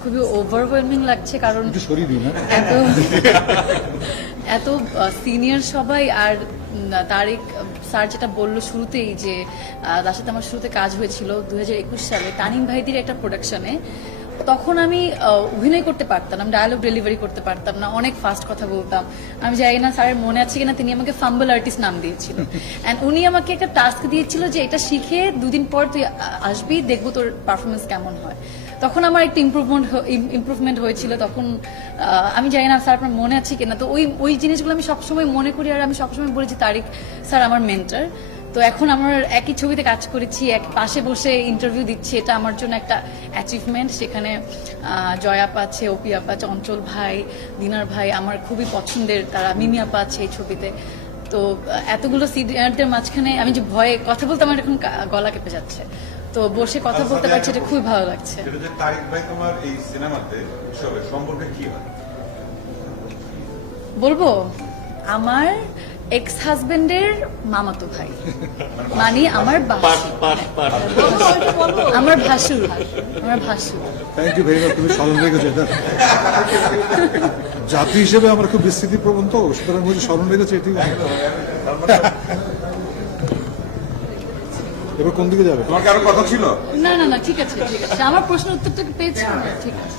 খুবই ওভারওয়েলমিং লাগছে, কারণ এত এত সিনিয়র সবাই। আর তারেক স্যার যেটা বললো শুরুতেই, যে তার সাথে আমার শুরুতে কাজ হয়েছিল 2021 সালে তানিম ভাইদির একটা প্রোডাকশনে। তখন আমি অভিনয় করতে পারতাম, আমি ডায়ালগ ডেলিভারি করতে পারতাম না, অনেক ফাস্ট কথা বলতাম। আমি জানি না স্যারের মনে আছে কিনা, তিনি আমাকে ফাম্বল আর্টিস্ট নাম দিয়েছিল। অ্যান্ড উনি আমাকে একটা টাস্ক দিয়েছিল যে এটা শিখে 2 দিন পর তুই আসবি, দেখবো তোর পারফরমেন্স কেমন হয়। তখন আমার একটা ইমপ্রুভমেন্ট হয়েছিল। তখন আমি জানি না স্যার আপনার মনে আছে কিনা, তো ওই জিনিসগুলো আমি সবসময় মনে করি। আর আমি সবসময় বলেছি তারিক স্যার আমার মেন্টর। তো এখন আমার একই ছবিতে কাজ করেছি, এক পাশে বসে ইন্টারভিউ দিচ্ছি, এটা আমার জন্য একটা অ্যাচিভমেন্ট। সেখানে জয় আপা আছে, অপি আপা, চঞ্চল ভাই, দিনার ভাই আমার খুবই পছন্দের, তারা মিমি আপা আছে এই ছবিতে। তো এতগুলো সিনিয়রদের মাঝখানে আমি যে ভয়ে কথা বলতে আমার এখন গলা কেঁপে যাচ্ছে, তো বসে কথা বলতে পারছি, এটা খুবই ভালো লাগছে। তারিক ভাই তোমার এই সিনেমাতে সম্পর্কে কি হয় বলবো? আমার এক্স হাজবেন্ডের মামাতো ভাই, মানে আমার আমার ভাসুর। থ্যাংক ইউ ভেরি মাচ, তুমি স্মরণ রেখেছো এটা। জাতি হিসেবে আমরা খুব বিস্তৃতি প্রবণ, তো সুতরাং বলছি স্মরণ রেখেছে এটি। এবার কোন দিকে যাবে? তোমার কি আরো কথা ছিল? না না না, ঠিক আছে ঠিক আছে, আমার প্রশ্ন উত্তরটা পেয়েছি। ঠিক আছে।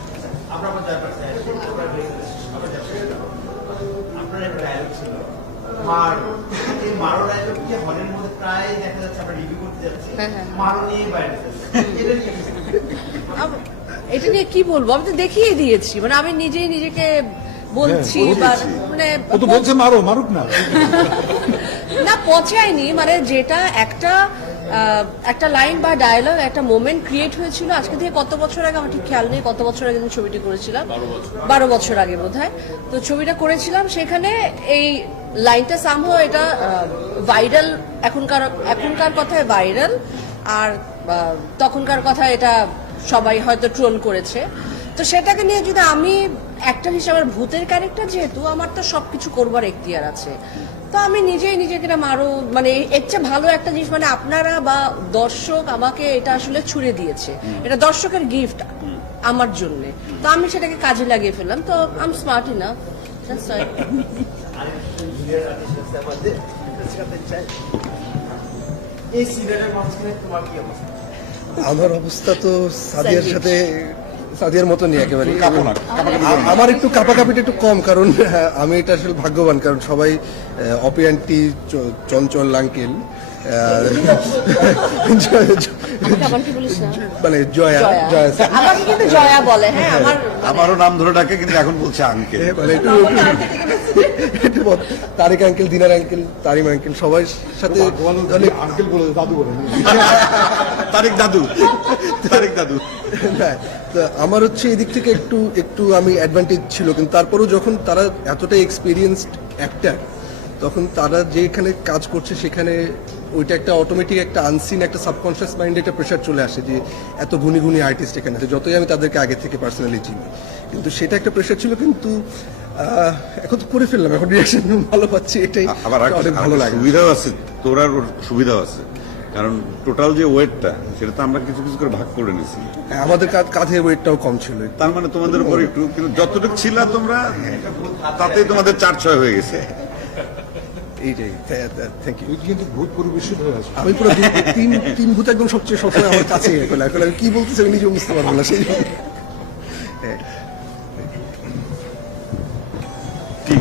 এটা নিয়ে কি বলবো, আমি তো দেখিয়ে দিয়েছি, মানে আমি নিজেই নিজেকে বলছি, মানে ও তো বলছে মারো, মারুক না। না পচায়নি, মানে যেটা একটা লাইন বা ডায়লগ, একটা মোমেন্ট ক্রিয়েট হয়েছিল আজকে থেকে কত বছর আগে আমার ঠিক খেয়াল নেই, কত বছর আগে ছবিটি করেছিলাম, 12 বছর আগে বোধহয়। তো ছবিটা করেছিলাম, সেখানে এই লাইনটা সামহাও এটা ভাইরাল, এখনকার কথায় ভাইরাল, আর তখনকার কথা এটা সবাই হয়তো ট্রোল করেছে। তো সেটাকে নিয়ে যদি আমি একটা হিসাবে, ভূতের ক্যারেক্টার যেহেতু, আমার তো সবকিছু করবার এখতিয়ার আছে, তো আমি নিজেই নিজেকে মারো, মানে এর চেয়ে ভালো একটা জিনিস, মানে আপনারা বা দর্শক আমাকে এটা আসলে ছুড়ে দিয়েছে, এটা দর্শকের গিফট আমার জন্য, তো আমি সেটাকে কাজে লাগিয়ে ফেললাম। তো I am smart enough, that's right. আমার অবস্থা তো সাদিয়ার মতনই একেবারে। আমার একটু কাপাকাপিটা একটু কম, কারণ আমি এটা আসলে ভাগ্যবান, কারণ সবাই অপি আন্টি, চঞ্চল আঙ্কেল, মানে জয়া আমাকে কিন্তু জয়া বলে। হ্যাঁ, আমারও নাম ধরে ডাকে, কিন্তু এখন বলছে আঙ্কেল। মানে একটু তারিক আঙ্কেল, দিনার আঙ্কেল, তারিম আঙ্কেল, সবাই সাথে আঙ্কেল বলে দাদু বলে তারিক দাদু। আমার হচ্ছে এদিক থেকে একটু আমি অ্যাডভান্টেজ ছিল, কিন্তু তারপরেও যখন তারা এতটা এক্সপিরিয়েন্সড অ্যাক্টর, তখন তারা যেখানে কাজ করছে সেখানে ওইটা একটা অটোমেটিক একটা আনসিন একটা সাবকনশিয়াস মাইন্ডে একটা প্রেশার চলে আসে, যে এত গুণী গুণী আর্টিস্ট এখানে আছে, যতই আমি তাদেরকে আগে থেকে পার্সোনালি চিনি, কিন্তু সেটা একটা প্রেশার ছিল। কিন্তু এখন তো করে ফেললাম, এখন রিয়াকশন ভালো পাচ্ছি, এটাই অনেক ভালো লাগে। সুবিধাও আছে, তোর আর সুবিধাও আছে, কারণ টোটাল যে ওয়েটটা সেটা তো আমরা কিছু কিছু করে ভাগ করে নিয়েছি। আমাদের কাঁধের ওয়েটটাও কম ছিল, তার মানে তোমাদের উপর একটু, কিন্তু যতটুকু ছিল তোমরা, তাতেই তোমাদের 4-6 হয়ে গেছে। এইটাই, থ্যাংক ইউ। কিন্তু ভূত পরিবেশিত হয়ে আছে। আমি পুরো তিন ভূত একদম সবসময় আমার কাছে, এখন আমি কি বলতেছি আমি নিজে বুঝতে পারবো না, সেই কি